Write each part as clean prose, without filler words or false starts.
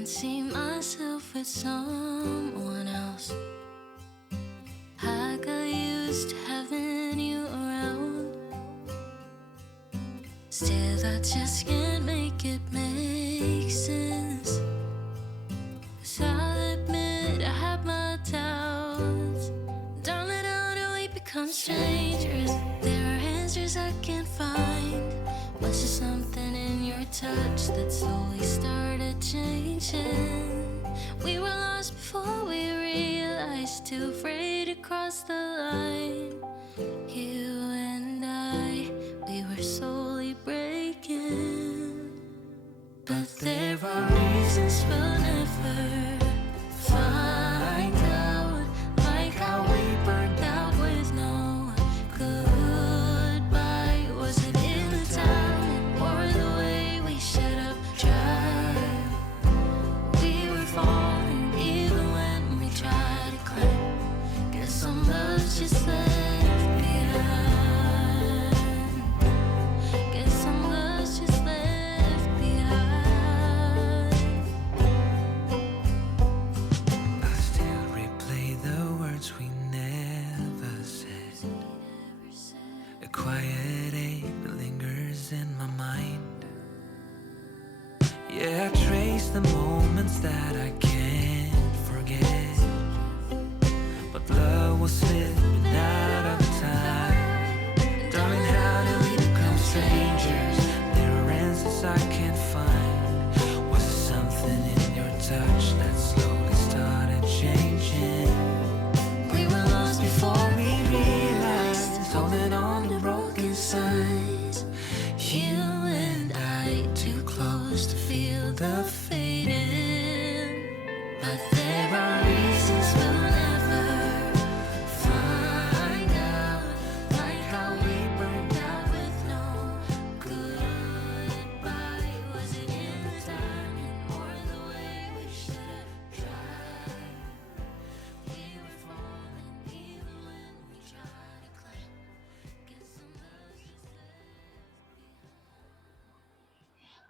can see myself with someone else. I got used to having you around. Still, I just can't make it make sense. 'Cause I'll admit I have my doubts. Darling, how do we become strangers? There are answers I can't find. Was there something in your touch that slowly started changing? We were lost before we realized, too afraid to cross the line. You and I, we were slowly breaking. But there are reasons we'll never find out, like how we burned out with no goodbye. Was it in the timing or the way we shut up dry? We were falling even when we tried to climb. Guess some love's just left behind. Guess some love's just left behind. I still replay the words we never said. A quiet ache lingers in my mind. Yeah, I trace the moments that I can't forget. But love will slip out of time. Darling, how do we become strangers? There are answers I can't find. Was there something in your touch that slowly started changing? We were lost before we realized, Holding on to broken signs. you and I too close to feel the fading. But there are reasons we'll never find out, like how we burned out with no goodbye. Was it in the timing or the way we should have tried? We were falling even when we tried to climb. Guess some love just left behind.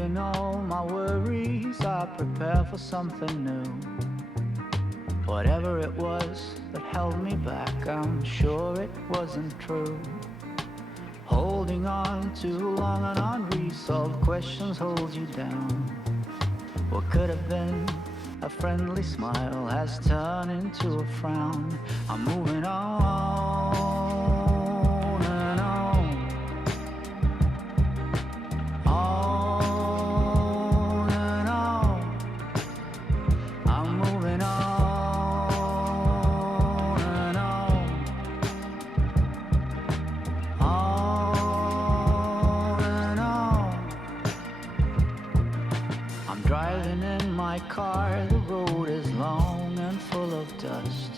Leaving all my worries, I prepare for something new. Whatever it was that held me back, I'm sure it wasn't true. Holding on too long and unresolved questions hold you down. What could have been a friendly smile has turned into a frown. I'm moving on and on, on and on. I'm moving on and on and on. I'm driving in my car, the road is long and full of dust.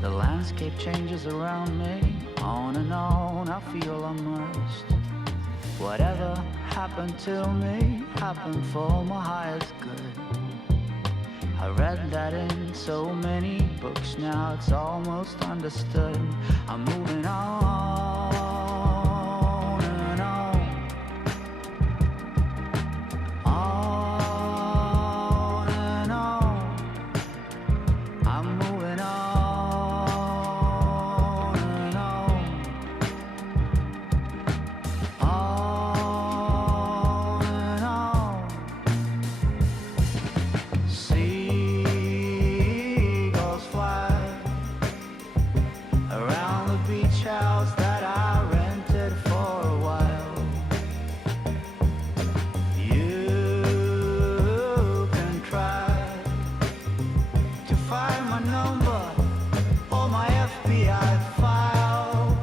The landscape changes around me, on and on, I feel immersed. Whatever happened to me, happened for my highest good. I read that in so many books, now it's almost understood. I'm moving on and on, on and on. I'm moving on and on and on. Seagulls fly around the beach house that I rented for a while. You can try to find my number or my FBI file.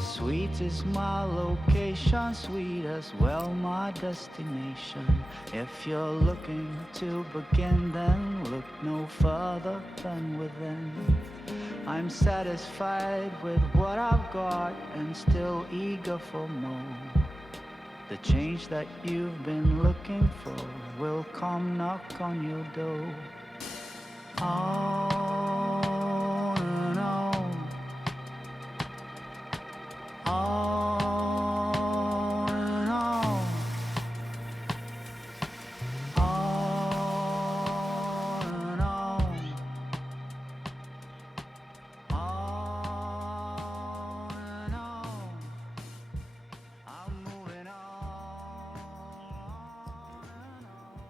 Sweet is my location, sweet as well my destination. If you're looking to begin, then look no further than within. I'm satisfied with what I've got and still eager for more. The change that you've been looking for will come knock on your door. On and on, on and on, on and on, on and on. I'm moving on and on.